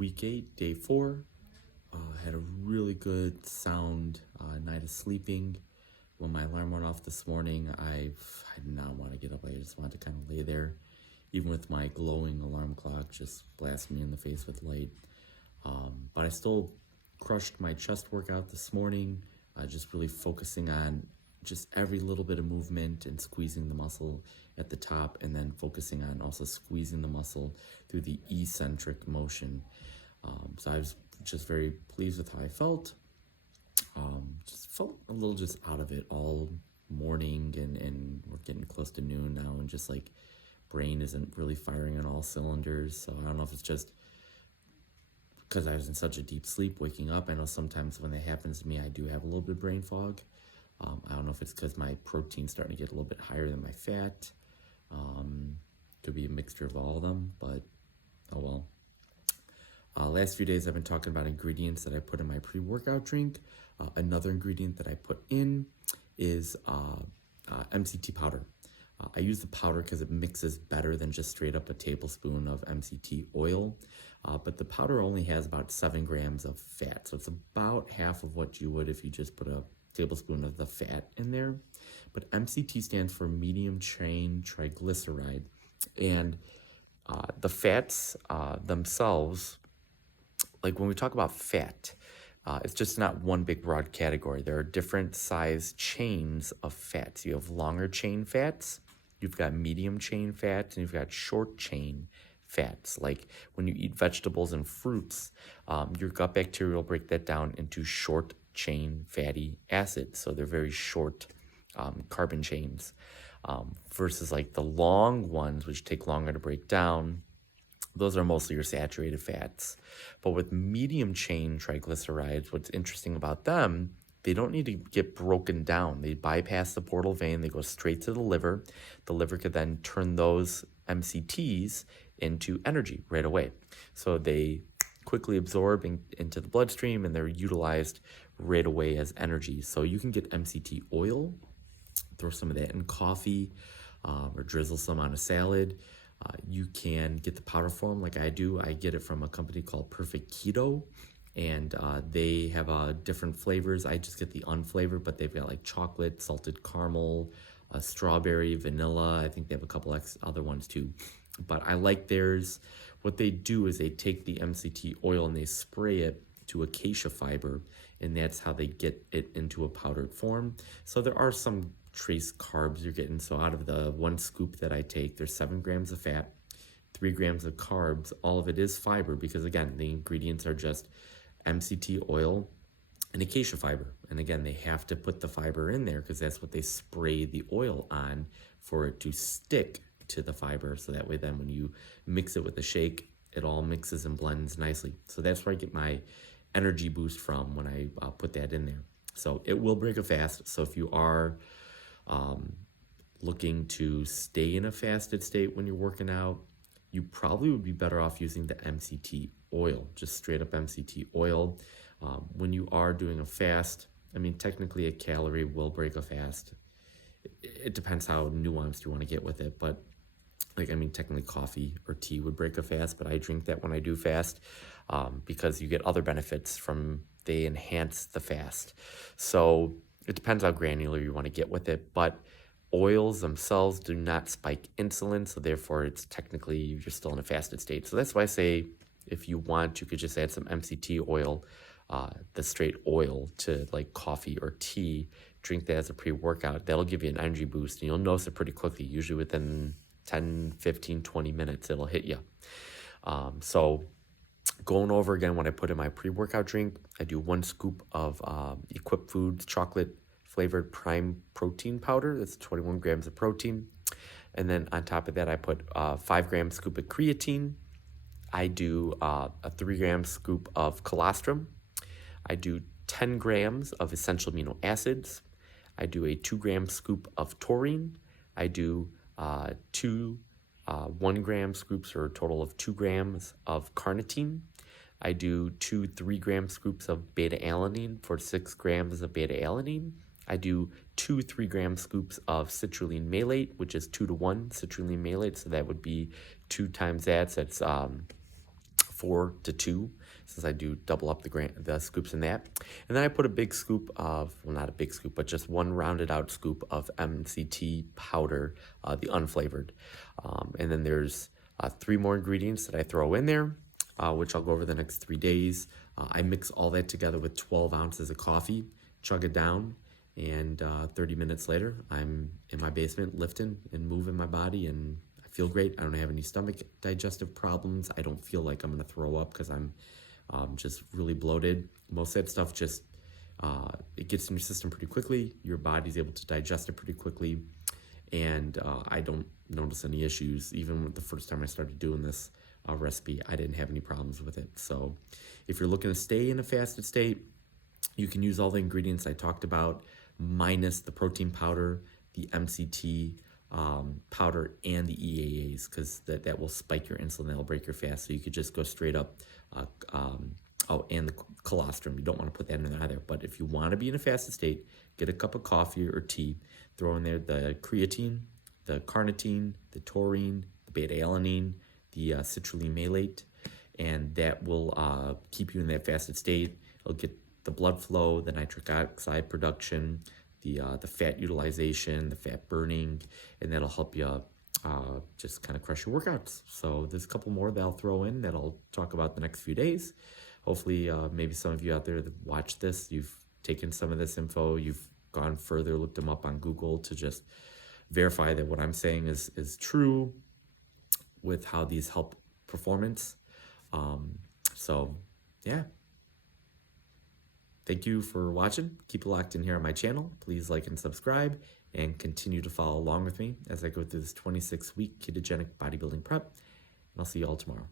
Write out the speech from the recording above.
Week 8, day 4. Had a really good sound night of sleeping. When my alarm went off this morning, I did not want to get up. I just wanted to kind of lay there, even with my glowing alarm clock just blasting me in the face with light. But I still crushed my chest workout this morning, just really focusing on just every little bit of movement and squeezing the muscle at the top, and then focusing on also squeezing the muscle through the eccentric motion. So I was just very pleased with how I felt. Just felt a little just out of it all morning, and we're getting close to noon now, and just like brain isn't really firing on all cylinders. So I don't know if it's just because I was in such a deep sleep waking up. I know sometimes when that happens to me, I do have a little bit of brain fog. I don't know if it's because my protein's starting to get a little bit higher than my fat. Could be a mixture of all of them, but oh well. Last few days I've been talking about ingredients that I put in my pre-workout drink. Another ingredient that I put in is MCT powder. I use the powder because it mixes better than just straight up a tablespoon of MCT oil. But the powder only has about 7 grams of fat. So it's about half of what you would if you just put a tablespoon of the fat in there. But MCT stands for medium chain triglyceride. And the fats themselves, like when we talk about fat, it's just not one big broad category. There are different size chains of fats. You have longer chain fats, you've got medium chain fats, and you've got short chain fats. Like when you eat vegetables and fruits, your gut bacteria will break that down into short chain fatty acids. So they're very short carbon chains, versus like the long ones, which take longer to break down. Those are mostly your saturated fats. But with medium chain triglycerides, what's interesting about them, they don't need to get broken down. They bypass the portal vein, they go straight to the liver. The liver could then turn those MCTs into energy right away. So they quickly absorb into the bloodstream, and they're utilized right away as energy. So you can get MCT oil, throw some of that in coffee, or drizzle some on a salad. You can get the powder form like I do. I get it from a company called Perfect Keto, and they have different flavors. I just get the unflavored, but they've got like chocolate, salted caramel, strawberry, vanilla. I think they have a couple other ones too. But I like theirs. What they do is they take the MCT oil and they spray it to acacia fiber, and that's how they get it into a powdered form. So there are some trace carbs you're getting. So out of the 1 scoop that I take, there's 7 grams of fat, 3 grams of carbs. All of it is fiber because, again, the ingredients are just MCT oil and acacia fiber. And again, they have to put the fiber in there because that's what they spray the oil on for it to stick to the fiber. So that way then when you mix it with the shake, it all mixes and blends nicely. So that's where I get my energy boost from when I put that in there. So it will break a fast. So if you are looking to stay in a fasted state when you're working out, you probably would be better off using the MCT oil, just straight up MCT oil. When you are doing a fast, I mean, technically a calorie will break a fast. It depends how nuanced you want to get with it, but technically coffee or tea would break a fast, but I drink that when I do fast because you get other benefits from, they enhance the fast. So it depends how granular you want to get with it, but oils themselves do not spike insulin, so therefore it's technically, you're still in a fasted state. So that's why I say if you want, you could just add some MCT oil, the straight oil, to like coffee or tea, drink that as a pre-workout. That'll give you an energy boost, and you'll notice it pretty quickly, usually within 10, 15, 20 minutes, it'll hit you. So going over again, when I put in my pre-workout drink, I do 1 scoop of Equip Foods chocolate flavored prime protein powder. That's 21 grams of protein. And then on top of that, I put 5 gram scoop of creatine. I do a 3 gram scoop of colostrum. I do 10 grams of essential amino acids. I do a 2 gram scoop of taurine. I do 2 1 gram scoops, or a total of 2 grams of carnitine. I do 2 3 gram scoops of beta-alanine for 6 grams of beta-alanine. I do 2 3 gram scoops of citrulline malate, which is 2 to 1 citrulline malate. So that would be 2 times that. So that's 4 to 2, since I do double up the scoops in that. And then I put a big scoop of, well, not a big scoop, but just one rounded out scoop of MCT powder, the unflavored. And then there's 3 more ingredients that I throw in there, which I'll go over the next 3 days. I mix all that together with 12 ounces of coffee, chug it down, and 30 minutes later, I'm in my basement lifting and moving my body, and I feel great. I don't have any stomach digestive problems. I don't feel like I'm going to throw up because I'm just really bloated. Most of that stuff just, it gets in your system pretty quickly. Your body's able to digest it pretty quickly, and I don't notice any issues. Even with the first time I started doing this recipe, I didn't have any problems with it. So if you're looking to stay in a fasted state, you can use all the ingredients I talked about, minus the protein powder, the MCT powder, and the EAAs, because that will spike your insulin, that'll break your fast. So you could just go straight up, oh, and the colostrum. You don't want to put that in there either. But if you want to be in a fasted state, get a cup of coffee or tea, throw in there the creatine, the carnitine, the taurine, the beta-alanine, the citrulline malate, and that will keep you in that fasted state. It'll get the blood flow, the nitric oxide production, the fat utilization, the fat burning, and that'll help you just kind of crush your workouts. So there's a couple more that I'll throw in that I'll talk about the next few days. Hopefully, maybe some of you out there that watch this, you've taken some of this info, you've gone further, looked them up on Google to just verify that what I'm saying is true with how these help performance. So yeah. Thank you for watching. Keep it locked in here on my channel. Please like and subscribe, and continue to follow along with me as I go through this 26-week ketogenic bodybuilding prep. And I'll see you all tomorrow.